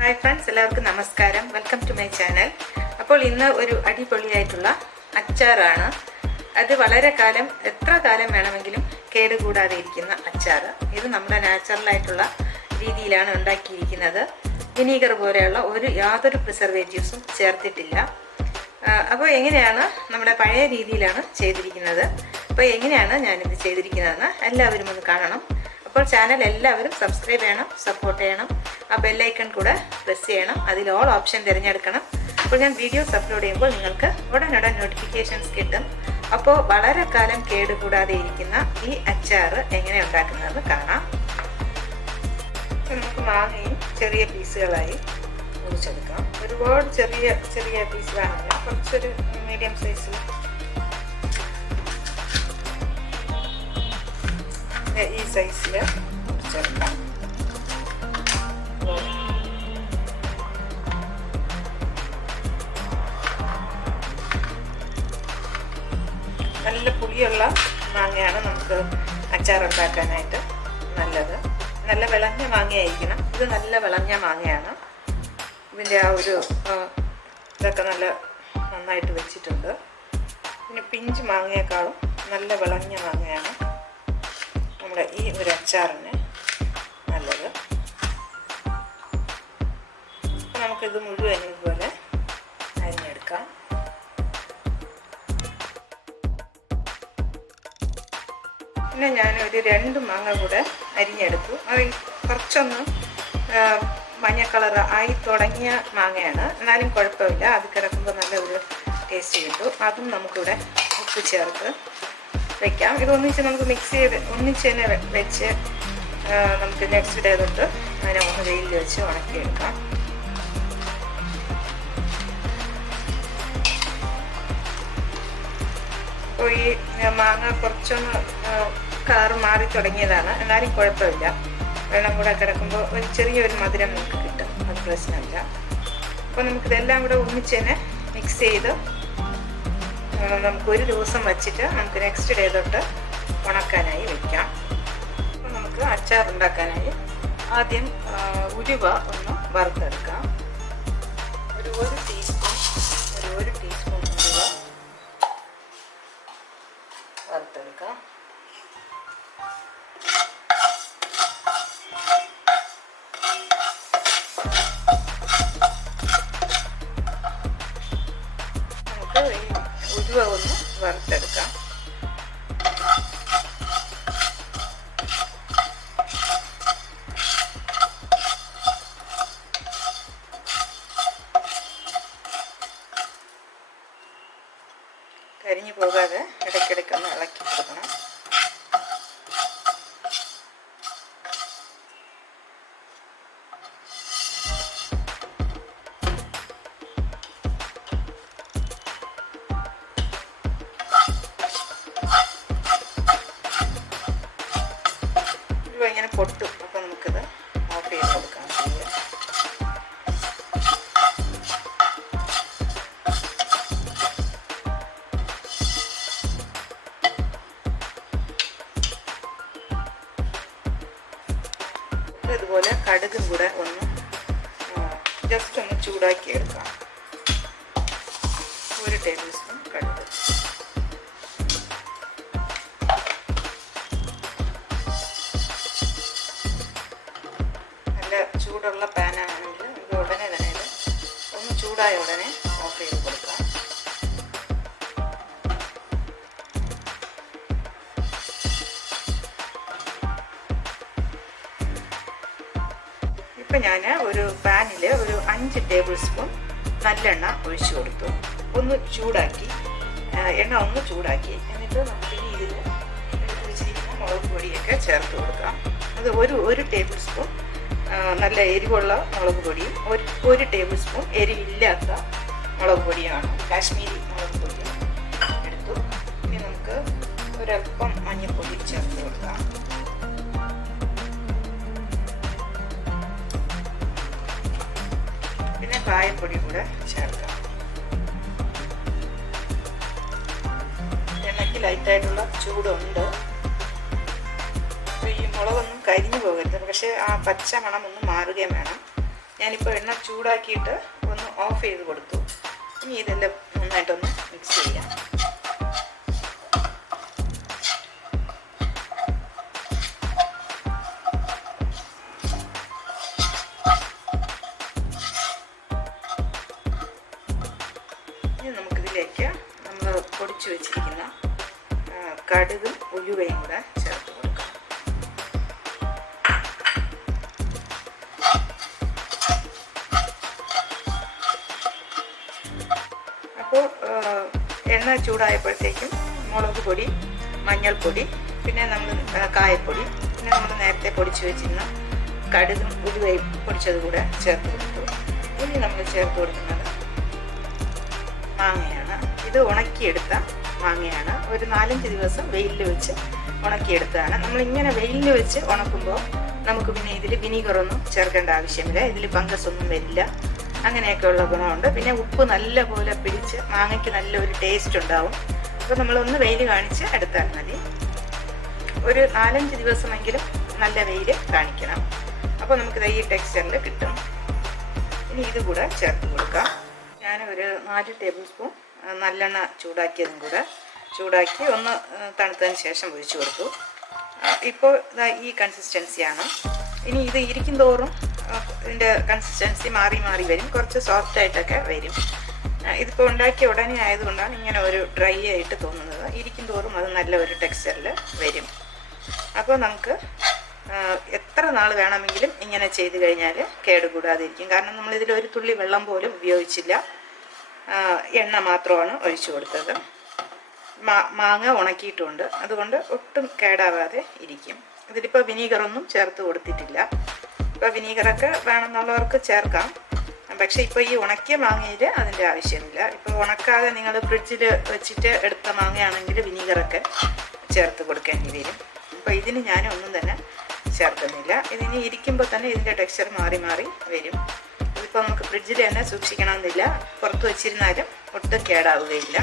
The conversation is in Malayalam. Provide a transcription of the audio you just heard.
ഹായ് ഫ്രണ്ട്സ്, എല്ലാവർക്കും നമസ്കാരം. Welcome to my channel. അപ്പോൾ ഇന്ന് ഒരു അടിപൊളിയായിട്ടുള്ള അച്ചാറാണ്. അത് വളരെ കാലം, എത്ര കാലം വേണമെങ്കിലും കേടുകൂടാതെ ഇരിക്കുന്ന അച്ചാർ. ഇത് നമ്മുടെ നാച്ചുറലായിട്ടുള്ള രീതിയിലാണ് ഉണ്ടാക്കിയിരിക്കുന്നത്. വിനീഗർ പോലെയുള്ള യാതൊരു പ്രിസർവേറ്റീവ്സും ചേർത്തിട്ടില്ല. അപ്പോൾ എങ്ങനെയാണ് നമ്മുടെ പഴയ രീതിയിലാണ് ചെയ്തിരിക്കുന്നത്. അപ്പോൾ എങ്ങനെയാണ് ഞാനിത് ചെയ്തിരിക്കുന്നതെന്ന് എല്ലാവരും ഒന്ന് കാണണം. അപ്പോൾ ചാനൽ എല്ലാവരും സബ്സ്ക്രൈബ് ചെയ്യണം, സപ്പോർട്ട് ചെയ്യണം. ആ ബെല്ലൈക്കൺ കൂടെ പ്രസ് ചെയ്യണം. അതിൽ ഓൾ ഓപ്ഷൻ തിരഞ്ഞെടുക്കണം. അപ്പോൾ ഞാൻ വീഡിയോസ് അപ്ലോഡ് ചെയ്യുമ്പോൾ നിങ്ങൾക്ക് ഉടനടൻ നോട്ടിഫിക്കേഷൻസ് കിട്ടും. അപ്പോൾ വളരെ കാലം കേടുകൂടാതെ ഇരിക്കുന്ന ഈ അച്ചാർ എങ്ങനെ ഉണ്ടാക്കുന്നതെന്ന് കാണാം. നമുക്ക് മാങ്ങയും ചെറിയ പീസുകളായി മുറിച്ചെടുക്കാം. ഒരുപാട് ചെറിയ ചെറിയ പീസ് വേണമെങ്കിൽ കുറച്ചൊരു മീഡിയം സൈസിൽ ഈ സൈസിൽ മുറിച്ചെടുക്കാം. നല്ല പുളിയുള്ള മാങ്ങയാണ് നമുക്ക് അച്ചാർ ഉണ്ടാക്കാനായിട്ട് നല്ലത്. നല്ല വിളഞ്ഞ മാങ്ങയായിരിക്കണം. ഇത് നല്ല വിളഞ്ഞ മാങ്ങയാണ്. ഇതിൻ്റെ ആ ഒരു ഇതൊക്കെ നന്നായിട്ട് വെച്ചിട്ടുണ്ട്. പിന്നെ പിഞ്ച് മാങ്ങയേക്കാളും നല്ല വിളഞ്ഞ മാങ്ങയാണ് നമ്മുടെ ഈ ഒരു അച്ചാറിന് നല്ലത്. അപ്പോൾ നമുക്കിത് മുഴുവൻ ഇതുപോലെ അരിഞ്ഞെടുക്കാം. പിന്നെ ഞാനൊരു 2 മാങ്ങ കൂടെ അരിഞ്ഞെടുത്തു. അത് കുറച്ചൊന്ന് മഞ്ഞ കളർ ആയി തുടങ്ങിയ മാങ്ങയാണ്, എന്നാലും കുഴപ്പമില്ല. അത് കിടക്കുമ്പോൾ നല്ല ഒരു ടേസ്റ്റ് കിട്ടും. അതും നമുക്കിവിടെ ഉപ്പ് ചേർത്ത് വയ്ക്കാം. ഇത് നമുക്ക് മിക്സ് ചെയ്ത് ഒന്നിച്ച് തന്നെ വെച്ച് നമുക്ക് നെക്സ്റ്റ് ഡേ തൊട്ട് അതിനെ ഒന്ന് വെയിലിൽ വെച്ച് ഉണക്കിയെടുക്കാം. അപ്പോൾ ഈ മാങ്ങ കുറച്ചൊന്ന് കളർ മാറി തുടങ്ങിയതാണ്, എന്നാലും കുഴപ്പമില്ല. വെള്ളം കൂടെ കിടക്കുമ്പോൾ ഒരു ചെറിയൊരു മധുരം നമുക്ക് കിട്ടും, അത് പ്രശ്നമില്ല. അപ്പോൾ നമുക്കിതെല്ലാം കൂടെ ഒന്നിച്ച് തന്നെ മിക്സ് ചെയ്ത് നമുക്കൊരു ദിവസം വച്ചിട്ട് നമുക്ക് നെക്സ്റ്റ് ഡേ തൊട്ട് ഉണക്കാനായി വയ്ക്കാം. അപ്പോൾ നമുക്ക് അച്ചാർ ഉണ്ടാക്കാനായി ആദ്യം ഉലുവ ഒന്ന് വറുത്തെടുക്കാം. ഒരു ടീസ്പൂൺ ഉലുവ വറുത്തെടുക്കാം. ഉലുവ ഒന്ന് വറുത്തെടുക്കാം. കരിഞ്ഞു പോകാതെ ഇടയ്ക്കിടയ്ക്കൊന്ന് ഇളക്കി കൊടുക്കണം. ഇങ്ങനെ പൊട്ടും. അപ്പോൾ നമുക്കിത് ഓഫ് ചെയ്ത് കൊടുക്കാം. ഇതുപോലെ കടുകും കൂടെ ഒന്ന് ജസ്റ്റ് ഒന്ന് ചൂടാക്കി എടുക്കാം. 1 ടേബിൾ സ്പൂൺ കടുക്. ചൂടുള്ള പാനാണെങ്കിൽ ഇത് ഉടനെ തന്നെ ഒന്ന് ചൂടായ ഉടനെ ഓഫ് ചെയ്ത് കൊടുക്കാം. ഇപ്പം ഞാൻ ഒരു പാനിൽ ഒരു 5 ടേബിൾ സ്പൂൺ നല്ലെണ്ണ ഒഴിച്ചു കൊടുത്തു. ഒന്ന് ചൂടാക്കി, എണ്ണ ഒന്ന് ചൂടാക്കി, എന്നിട്ട് നമുക്ക് ഈ ഇതിൽ വെച്ചിരിക്കുന്ന മുളക് പൊടിയൊക്കെ ചേർത്ത് കൊടുക്കാം. അത് ഒരു ടേബിൾ സ്പൂൺ നല്ല എരിവുള്ള മുളക് പൊടിയും 1 ടേബിൾ സ്പൂൺ എരിവില്ലാത്ത മുളക് പൊടിയാണ്, കാശ്മീരി മുളക് പൊടി എടുത്തു. ഇനി നമുക്ക് ഒരല്പം മഞ്ഞൾപ്പൊടി ചേർത്ത് കൊടുക്കാം. പിന്നെ കായപ്പൊടി കൂടെ ചേർക്കാം. എണ്ണയ്ക്ക് ലൈറ്റായിട്ടുള്ള ചൂടുണ്ട്. ഈ മുളകൊന്നും കരിഞ്ഞു പോകരുത്, പക്ഷേ ആ പച്ച മണം ഒന്ന് മാറുകയും വേണം. ഞാനിപ്പോൾ എണ്ണ ചൂടാക്കിയിട്ട് ഒന്ന് ഓഫ് ചെയ്ത് കൊടുത്തു. ഇനി ഇതെല്ലാം നന്നായിട്ടൊന്ന് മിക്സ് ചെയ്യാം. ഇനി നമുക്കിതിലേക്ക് നമ്മൾ പൊടിച്ചു വെച്ചിരിക്കുന്ന കടുകും ഉലുവയും കൂടെ ചേർത്ത് കൊടുക്കാം. അപ്പോൾ എണ്ണ ചൂടായപ്പോഴത്തേക്കും മുളക് പൊടി, മഞ്ഞൾപ്പൊടി, പിന്നെ നമ്മൾ കായപ്പൊടി, പിന്നെ നമ്മൾ നേരത്തെ പൊടിച്ചു വെച്ചിരുന്ന കടുകും ഉലുവയും പൊടിച്ചത് കൂടെ ചേർത്ത് കൊടുത്തു. ഇനി നമ്മൾ ചേർത്ത് കൊടുക്കുന്നത് മാങ്ങയാണ്. ഇത് ഉണക്കിയെടുത്ത മാങ്ങയാണ്. ഒരു 4-5 ദിവസം വെയിലിൽ വെച്ച് ഉണക്കിയെടുത്തതാണ്. നമ്മളിങ്ങനെ വെയിലിൽ വെച്ച് ഉണക്കുമ്പോൾ നമുക്ക് പിന്നെ ഇതിൽ വിനീഗറൊന്നും ചേർക്കേണ്ട ആവശ്യമില്ല. ഇതിൽ ഫംഗസ് ഒന്നും വരില്ല. അങ്ങനെയൊക്കെയുള്ള ഗുണമുണ്ട്. പിന്നെ ഉപ്പ് നല്ലപോലെ പിടിച്ച് മാങ്ങയ്ക്ക് നല്ലൊരു ടേസ്റ്റ് ഉണ്ടാവും. അപ്പോൾ നമ്മളൊന്ന് വെയിൽ കാണിച്ച് എടുത്താൽ മതി. ഒരു 4-5 ദിവസമെങ്കിലും നല്ല വെയിൽ കാണിക്കണം. അപ്പോൾ നമുക്കിത് ഈ ടെക്സ്ചറിൽ കിട്ടും. ഇനി ഇത് കൂടെ ചേർത്ത് കൊടുക്കാം. ഞാൻ ഒരു 4 ടേബിൾ സ്പൂൺ നല്ലെണ്ണ ചൂടാക്കി ഒന്ന് തണുത്തതിന് ശേഷം ഒഴിച്ചു കൊടുത്തു. ഇപ്പോൾ ഈ കൺസിസ്റ്റൻസിയാണ്. ഇനി ഇത് ഇരിക്കും തോറും ഇതിൻ്റെ കൺസിസ്റ്റൻസി മാറി വരും. കുറച്ച് സോഫ്റ്റായിട്ടൊക്കെ വരും. ഇതിപ്പോൾ ഉണ്ടാക്കിയ ഉടനെ ആയതുകൊണ്ടാണ് ഇങ്ങനെ ഒരു ഡ്രൈ ആയിട്ട് തോന്നുന്നത്. ഇരിക്കും തോറും അത് നല്ല ഒരു ടെക്സ്ചറിൽ വരും. അപ്പോൾ നമുക്ക് എത്ര നാൾ വേണമെങ്കിലും ഇങ്ങനെ ചെയ്ത് കഴിഞ്ഞാൽ കേടുകൂടാതിരിക്കും. കാരണം നമ്മളിതിൽ ഒരു തുള്ളി വെള്ളം പോലും ഉപയോഗിച്ചില്ല. എണ്ണ മാത്രമാണ് ഒഴിച്ചു കൊടുത്തത്. മാങ്ങ ഉണക്കിയിട്ടുണ്ട്. അതുകൊണ്ട് ഒട്ടും കേടാവാതെ ഇരിക്കും. ഇതിലിപ്പോൾ വിനീഗറൊന്നും ചേർത്ത് കൊടുത്തിട്ടില്ല. ഇപ്പോൾ വിനീഗറൊക്കെ വേണമെന്നുള്ളവർക്ക് ചേർക്കാം. പക്ഷേ ഇപ്പോൾ ഈ ഉണക്കിയ മാങ്ങയിൽ അതിൻ്റെ ആവശ്യമില്ല. ഇപ്പോൾ ഉണക്കാതെ നിങ്ങൾ ഫ്രിഡ്ജിൽ വെച്ചിട്ട് എടുത്ത മാങ്ങയാണെങ്കിൽ വിനീഗറൊക്കെ ചേർത്ത് കൊടുക്കേണ്ടി വരും. അപ്പോൾ ഇതിന് ഞാനൊന്നും തന്നെ ചേർക്കുന്നില്ല. ഇതിന് ഇരിക്കുമ്പോൾ തന്നെ ഇതിൻ്റെ ടെക്സ്ചർ മാറി വരും. ഇതിപ്പോൾ നമുക്ക് ഫ്രിഡ്ജിൽ തന്നെ സൂക്ഷിക്കണമെന്നില്ല. പുറത്ത് വെച്ചിരുന്നാലും ഒട്ടും കേടാവുകയില്ല.